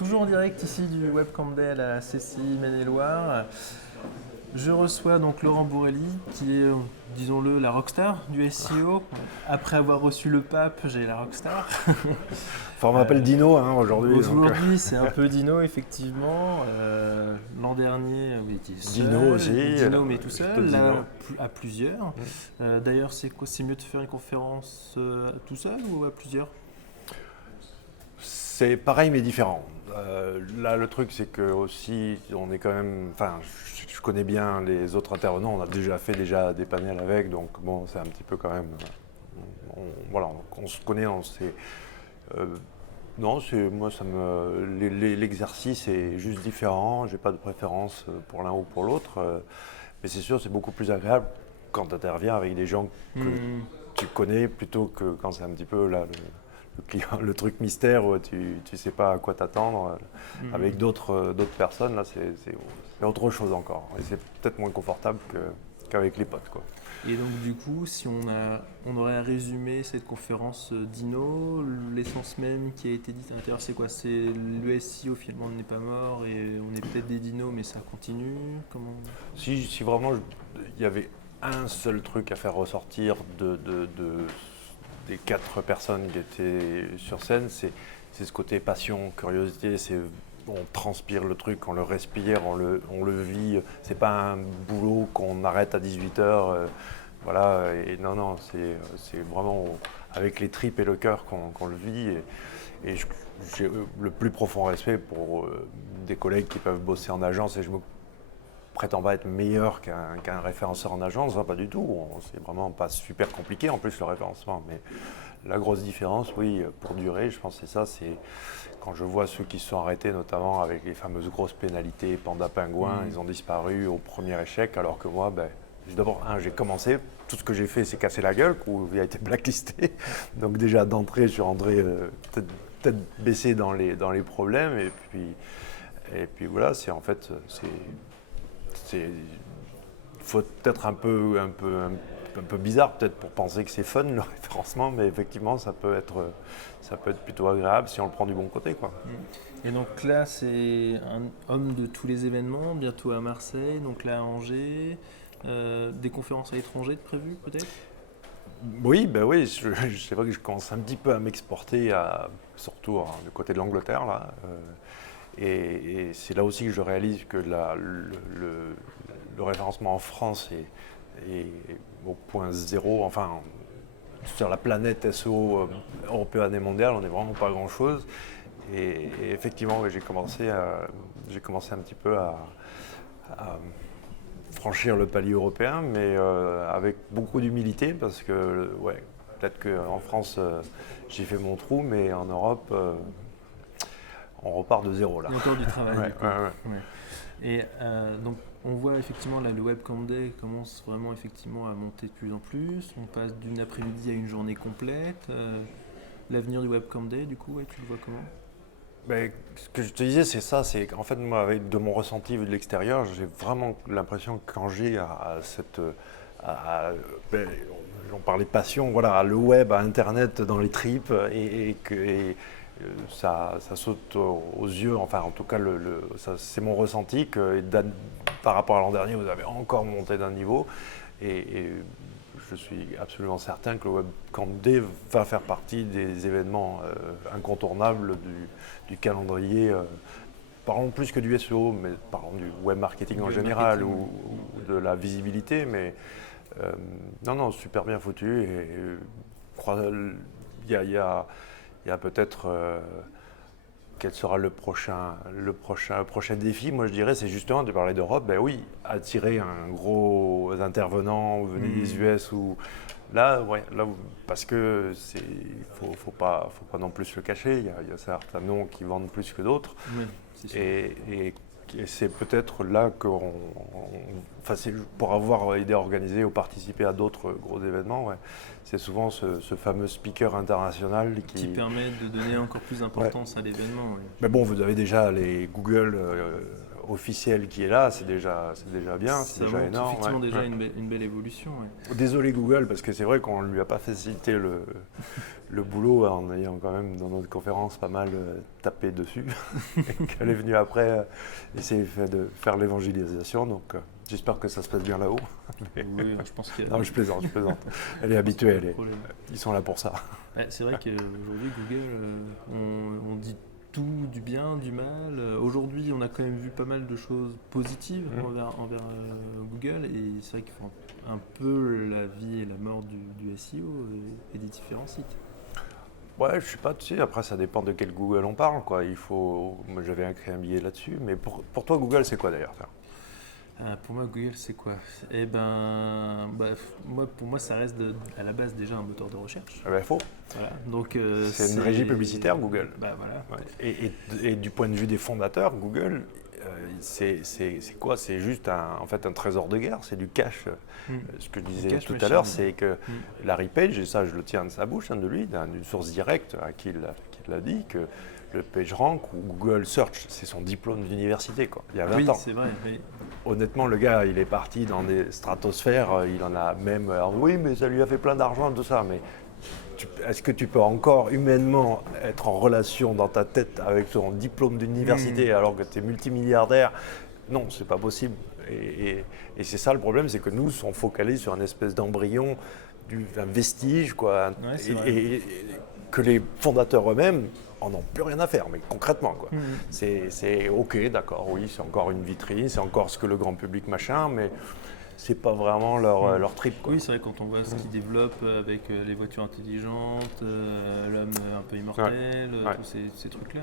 toujours en direct ici du Webcam Day à la CCI Maine-et-Loire. Je reçois donc Laurent Bourrelli, qui est, disons-le, la rockstar du SEO. Après avoir reçu le pape, j'ai la rockstar. Enfin, on m'appelle Dino aujourd'hui. Aujourd'hui, c'est un peu Dino, effectivement. L'an dernier, vous étiez seul. Dino aussi. Dino, mais tout seul. Dino. Là, à plusieurs. D'ailleurs, c'est quoi? C'est mieux de faire une conférence tout seul ou à plusieurs? C'est pareil mais différent. Là, le truc, c'est que aussi, on est quand même. Enfin, je connais bien les autres intervenants. On a déjà fait des panels avec, donc bon, c'est un petit peu quand même. Voilà, on se connaît, on sait. Non, moi, l'exercice est juste différent. J'ai pas de préférence pour l'un ou pour l'autre. Mais c'est sûr, c'est beaucoup plus agréable quand tu interviens avec des gens que tu connais plutôt que quand c'est un petit peu là, le truc mystère où tu sais pas à quoi t'attendre. Avec d'autres personnes, là, c'est autre chose encore. Et c'est peut-être moins confortable qu'avec les potes, quoi. Et donc du coup, si on aurait à résumer cette conférence Dino, l'essence même qui a été dite à l'intérieur, c'est quoi? C'est le SEO finalement n'est pas mort et on est peut-être des dinos mais ça continue. Comment? Si vraiment il y avait un seul truc à faire ressortir des 4 personnes qui étaient sur scène, c'est ce côté passion, curiosité, on transpire le truc, on le respire, on le vit. C'est pas un boulot qu'on arrête à 18h. Voilà, et non, c'est vraiment avec les tripes et le cœur qu'on le vit. Et j'ai le plus profond respect pour des collègues qui peuvent bosser en agence, et je me prétends pas être meilleur qu'un référenceur en agence, pas du tout. C'est vraiment pas super compliqué en plus le référencement. Mais la grosse différence, oui, pour durer, je pense que c'est ça, c'est quand je vois ceux qui se sont arrêtés, notamment avec les fameuses grosses pénalités, Panda Pingouin, ils ont disparu au premier échec, alors que moi, d'abord, j'ai commencé, tout ce que j'ai fait, c'est casser la gueule, où il a été blacklisté. Donc déjà d'entrée, je suis rentré peut-être baissé dans les problèmes, et puis voilà, il faut peut-être un peu bizarre peut-être pour penser que c'est fun le référencement, mais effectivement ça peut être plutôt agréable si on le prend du bon côté, quoi. Et donc là, c'est un homme de tous les événements, bientôt à Marseille, donc là à Angers. Des conférences à l'étranger de prévues peut-être? Oui, c'est vrai que je commence un petit peu à m'exporter, surtout du côté de l'Angleterre là. Et c'est là aussi que je réalise que le référencement en France est au point zéro. Enfin, sur la planète SEO européenne et mondiale, on n'est vraiment pas grand-chose. Et effectivement, j'ai commencé un petit peu à franchir le palier européen, mais avec beaucoup d'humilité, parce que peut-être qu'en France, j'ai fait mon trou, mais en Europe, on repart de zéro là. Il y a encore du travail. Ouais, du coup. ouais. Et donc on voit effectivement là le Webcam Day commence vraiment effectivement à monter de plus en plus. On passe d'une après-midi à une journée complète. L'avenir du Webcam Day, du coup, tu le vois comment? Ce que je te disais, c'est ça, c'est qu'en fait, moi, de mon ressenti vu de l'extérieur, j'ai vraiment l'impression que quand j'ai on parlait de passion, voilà, le web, à Internet dans les tripes, et que ça saute aux yeux, enfin en tout cas c'est mon ressenti que par rapport à l'an dernier, vous avez encore monté d'un niveau, et je suis absolument certain que le Webcam Day va faire partie des événements incontournables du calendrier. Parlons plus que du SEO, mais parlons du web marketing en général, ou de la visibilité. Mais non, super bien foutu. Et il y a peut-être quel sera le prochain défi. Moi, je dirais, c'est justement de parler d'Europe. Ben oui, attirer un gros intervenant, venez des US ou là, parce que faut pas non plus se le cacher. Il y a certains noms qui vendent plus que d'autres. Oui, c'est sûr. Et c'est peut-être là pour avoir aidé à organiser ou participer à d'autres gros événements, c'est souvent ce fameux speaker international qui permet de donner encore plus d'importance à l'événement. Ouais. Mais bon, vous avez déjà les Google officiel qui est là, c'est déjà bien, c'est Ça déjà montre énorme. effectivement Ouais. déjà Ouais. une belle évolution. Ouais. Désolé Google, parce que c'est vrai qu'on ne lui a pas facilité le boulot en ayant quand même dans notre conférence pas mal tapé dessus. Et qu'elle est venue après essayer de faire l'évangélisation. Donc j'espère que ça se passe bien là-haut. Oui, je pense qu'il y a Non, je plaisante. Elle est habituée, pas de problème. ils sont là pour ça. Ouais, c'est vrai qu'aujourd'hui, Google, on dit tout du bien, du mal. Aujourd'hui, on a quand même vu pas mal de choses positives envers Google, et c'est vrai qu'ils font un peu la vie et la mort du SEO et des différents sites. Ouais, je sais pas, tu sais, après ça dépend de quel Google on parle, quoi. Moi j'avais écrit un billet là-dessus, mais pour toi Google c'est quoi d'ailleurs? Pour moi, Google, c'est quoi? Eh ben, pour moi, ça reste à la base déjà un moteur de recherche. Eh ben, faux. Voilà. Donc, C'est une régie publicitaire Google. Bah voilà. Ouais. Et du point de vue des fondateurs, Google, c'est quoi? C'est juste en fait un trésor de guerre, c'est du cash. Ce que je disais cash tout à machine. l'heure, c'est que Larry Page, et ça je le tiens de sa bouche, de lui, d'une source directe à qui il l'a dit, que le PageRank ou Google Search, c'est son diplôme d'université, quoi, il y a 20 ans. Oui, c'est vrai. Oui. Honnêtement, le gars, il est parti dans des stratosphères, il en a même... Alors, oui, mais ça lui a fait plein d'argent, tout ça, mais est-ce que tu peux encore humainement être en relation dans ta tête avec ton diplôme d'université alors que tu es multimilliardaire? Non, c'est pas possible. Et c'est ça le problème, c'est que nous, on focalise sur une espèce d'embryon, un vestige, quoi, Ouais, c'est vrai. et que les fondateurs eux-mêmes en ont plus rien à faire, mais concrètement, quoi. C'est ok, d'accord, oui, c'est encore une vitrine, c'est encore ce que le grand public machin, mais c'est pas vraiment leur trip, quoi. Oui, c'est vrai, quand on voit ce qu'ils développent avec les voitures intelligentes, l'homme un peu immortel, Ouais. tous ces trucs-là.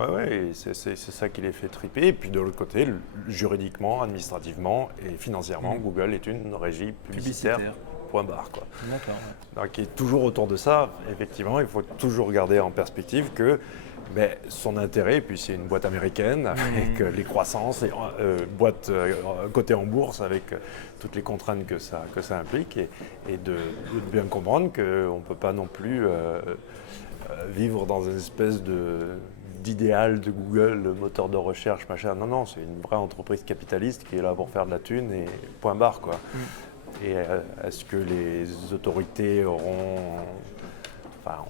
Ouais, Ouais, et c'est ça qui les fait triper. Et puis de l'autre côté, juridiquement, administrativement et financièrement, Google est une régie publicitaire. Point barre, quoi. D'accord. Ouais. Donc, et toujours autour de ça, effectivement, il faut toujours garder en perspective que son intérêt, et puis c'est une boîte américaine avec les croissances, et boîte cotée en bourse avec toutes les contraintes que ça implique, et de bien comprendre qu'on ne peut pas non plus vivre dans une espèce d'idéal de Google, le moteur de recherche, machin. Non, c'est une vraie entreprise capitaliste qui est là pour faire de la thune et point barre, quoi. Et est-ce que les autorités auront, enfin,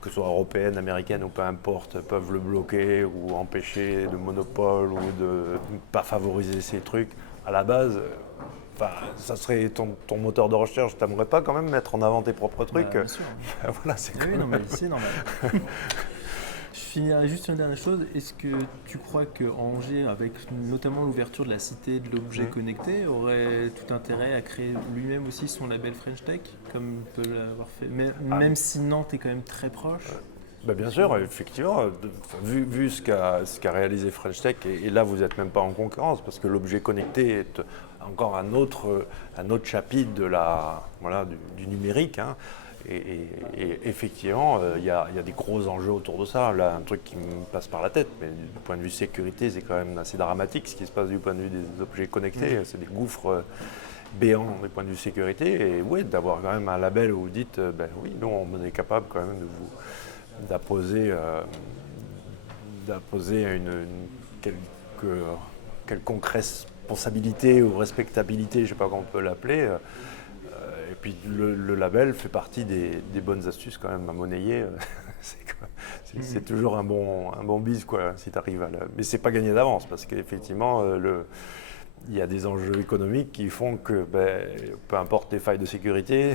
que ce soit européennes, américaines ou peu importe, peuvent le bloquer ou empêcher de monopole ou de ne pas favoriser ces trucs? À la base, ça serait ton moteur de recherche. Tu n'aimerais pas quand même mettre en avant tes propres trucs? Bien sûr. Voilà, c'est Oui, non, mais c'est normal. Je finirai juste une dernière chose. Est-ce que tu crois que Angers, avec notamment l'ouverture de la cité de l'objet connecté, aurait tout intérêt à créer lui-même aussi son label French Tech, comme peut l'avoir fait, même si Nantes est quand même très proche? Bien sûr, effectivement, vu ce qu'a réalisé French Tech, et là vous n'êtes même pas en concurrence, parce que l'objet connecté est encore un autre chapitre du numérique. Hein. Et effectivement, il y a des gros enjeux autour de ça. Là, un truc qui me passe par la tête, mais du point de vue sécurité, c'est quand même assez dramatique ce qui se passe du point de vue des objets connectés. C'est des gouffres béants du point de vue sécurité. Et oui, d'avoir quand même un label où vous dites, oui, nous, on est capable quand même d'apposer quelconque responsabilité ou respectabilité, je ne sais pas comment on peut l'appeler. Et puis le label fait partie des bonnes astuces quand même à monnayer. C'est toujours un bon bise, quoi, si tu arrives Mais c'est pas gagné d'avance, parce qu'effectivement, il y a des enjeux économiques qui font que peu importe les failles de sécurité,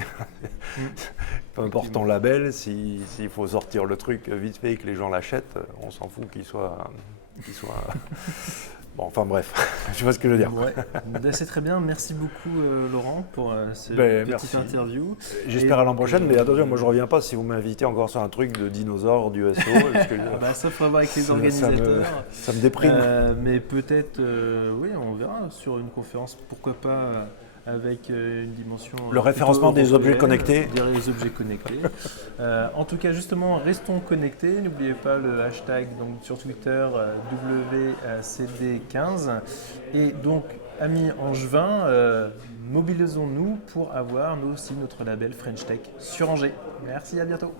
peu importe ton label, s'il faut sortir le truc vite fait et que les gens l'achètent, on s'en fout qu'il soit Bon, enfin bref, je vois ce que je veux dire. Ouais. C'est très bien, merci beaucoup Laurent pour cette petite interview. J'espère à l'an prochain, mais attention, moi je reviens pas si vous m'invitez encore sur un truc de dinosaure, du SEO. Ça faut voir avec les organisateurs. Ça me déprime. Mais peut-être, oui, on verra sur une conférence, pourquoi pas avec une dimension... Le référencement des objets connectés. Des objets connectés. En tout cas, justement, restons connectés. N'oubliez pas le hashtag donc, sur Twitter WCD15. Et donc, amis angevins, mobilisons-nous pour avoir nous aussi notre label French Tech sur Angers. Merci, à bientôt.